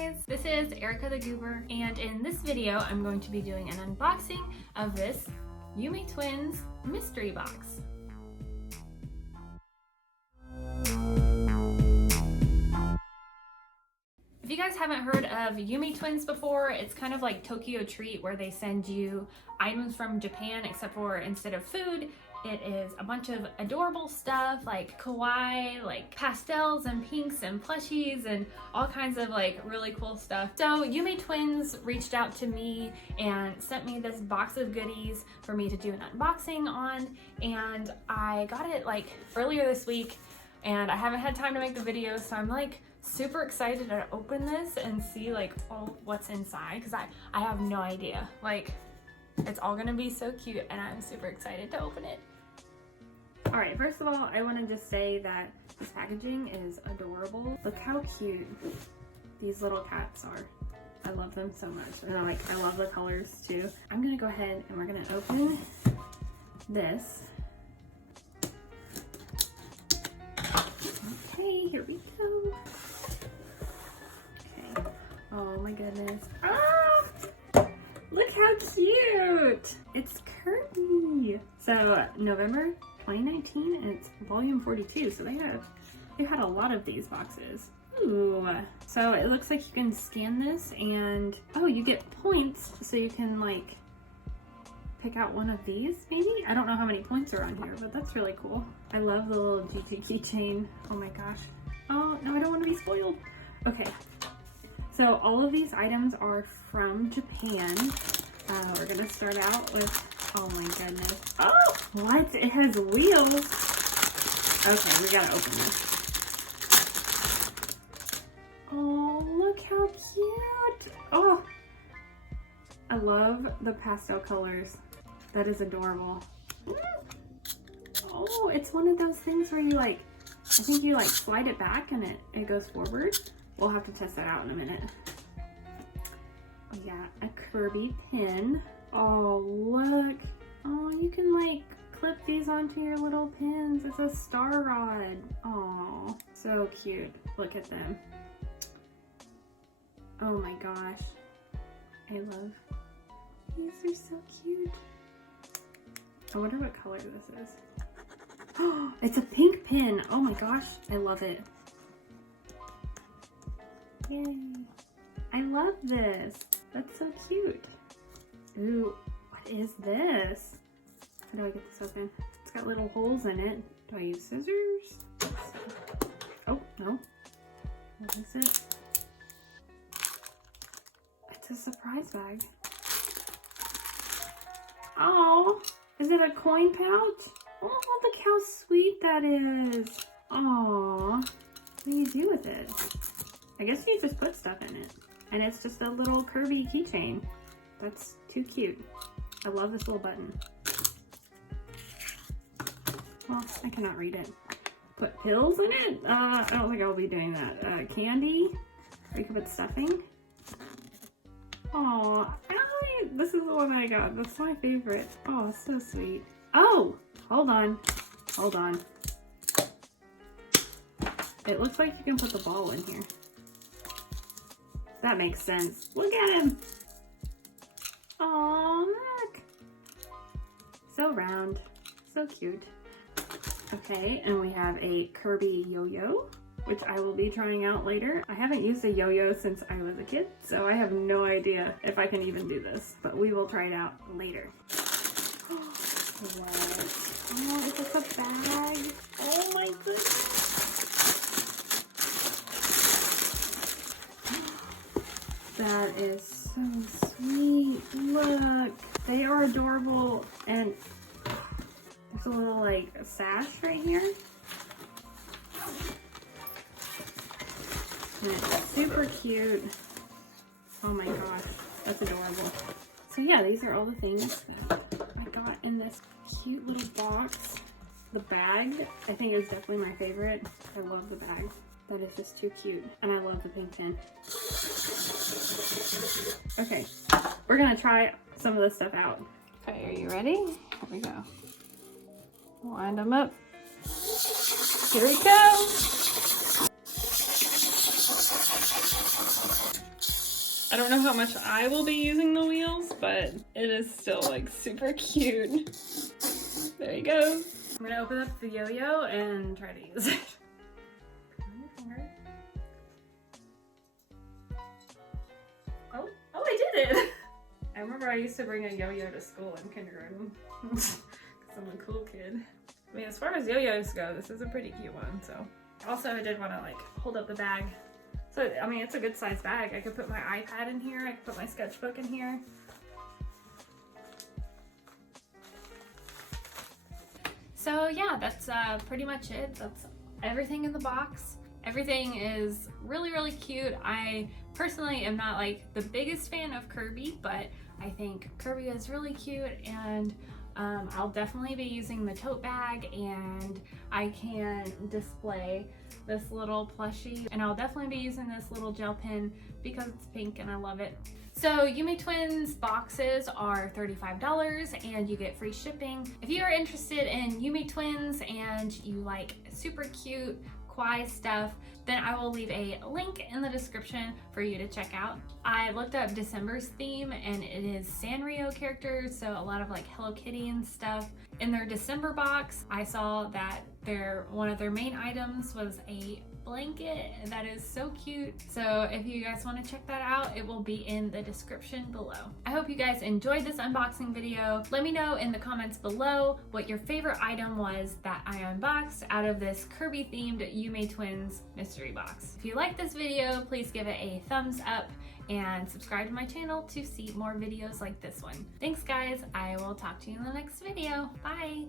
guys, this is Erica the Goober, and in this video I'm going to be doing an unboxing of this Yume Twins mystery box. If you guys haven't heard of Yume Twins before, it's kind of like Tokyo Treat where they send you items from Japan, except for instead of food, it is a bunch of adorable stuff like kawaii, like pastels and pinks and plushies and all kinds of like really cool stuff. So Yume Twins reached out to me and sent me this box of goodies for me to do an unboxing on, and I got it like earlier this week and I haven't had time to make the video, so I'm like super excited to open this and see like what's inside, because I have no idea. Like, it's all gonna be so cute and I'm super excited to open it. All right, first of all, I want to just say that this packaging is adorable. Look how cute these little cats are. I love them so much. And I love the colors too. I'm gonna go ahead and we're gonna open this. Okay, here we go. Okay. Oh my goodness. Ah! Look how cute! It's Kirby. So November 2019, and it's volume 42. So they've had a lot of these boxes. Ooh. So it looks like you can scan this, and oh, you get points, so you can like pick out one of these. Maybe, I don't know how many points are on here, but that's really cool. I love the little GT keychain. Oh my gosh. Oh no, I don't want to be spoiled. Okay. So all of these items are from Japan. We're gonna start out with, oh my goodness. Oh, what? It has wheels. Okay, we gotta open this. Oh, look how cute. Oh, I love the pastel colors. That is adorable. Oh, it's one of those things where you like, I think you like slide it back and it goes forward. We'll have to test that out in a minute. We got a Kirby pin. Oh, look. Oh, you can like clip these onto your little pins. It's a star rod. Oh, so cute. Look at them. Oh my gosh. I love these. Are so cute. I wonder what color this is. Oh, it's a pink pin. Oh my gosh. I love it. Yay. I love this. That's so cute. Ooh, what is this? How do I get this open? It's got little holes in it. Do I use scissors? Oh, no. What is it? It's a surprise bag. Oh, is it a coin pouch? Oh, look how sweet that is. Oh, what do you do with it? I guess you just put stuff in it. And it's just a little Kirby keychain. That's too cute. I love this little button. Well, I cannot read it. Put pills in it? I don't think I'll be doing that. Candy? Or you can put stuffing. Aw, this is the one I got. That's my favorite. Oh, so sweet. Oh, hold on. Hold on. It looks like you can put the ball in here. That makes sense. Look at him. Aw, look. So round. So cute. Okay, and we have a Kirby yo-yo, which I will be trying out later. I haven't used a yo-yo since I was a kid, so I have no idea if I can even do this, but we will try it out later. What? Oh, it's like a bag. Oh my goodness. That is so sweet. Look, they are adorable, and there's a little like sash right here. And it's super cute. Oh my gosh, that's adorable. So yeah, these are all the things that I got in this cute little box. The bag, I think, is definitely my favorite. I love the bag. That is just too cute. And I love the pink pin. Okay, we're gonna try some of this stuff out. Okay, are you ready? Here we go. Wind them up. Here we go. I don't know how much I will be using the wheels, but it is still like super cute. There you go. I'm gonna open up the yo-yo and try to use it. Oh, I did it! I remember I used to bring a yo-yo to school in kindergarten. Because I'm a cool kid. I mean, as far as yo-yos go, this is a pretty cute one, so. Also, I did want to like hold up the bag. So, I mean, it's a good size bag. I could put my iPad in here. I could put my sketchbook in here. So yeah, that's pretty much it. That's everything in the box. Everything is really, really cute. I personally am not like the biggest fan of Kirby, but I think Kirby is really cute, and I'll definitely be using the tote bag, and I can display this little plushie, and I'll definitely be using this little gel pen because it's pink and I love it. So Yume Twins boxes are $35 and you get free shipping. If you are interested in Yume Twins and you like super cute KAWAII stuff, then I will leave a link in the description for you to check out. I looked up December's theme and it is Sanrio characters, so a lot of like Hello Kitty and stuff. In their December box, I saw that one of their main items was a blanket that is so cute. So if you guys want to check that out, it will be in the description below. I hope you guys enjoyed this unboxing video. Let me know in the comments below what your favorite item was that I unboxed out of this Kirby themed Yume Twins mystery box. If you like this video, please give it a thumbs up and subscribe to my channel to see more videos like this one. Thanks guys, I will talk to you in the next video. Bye!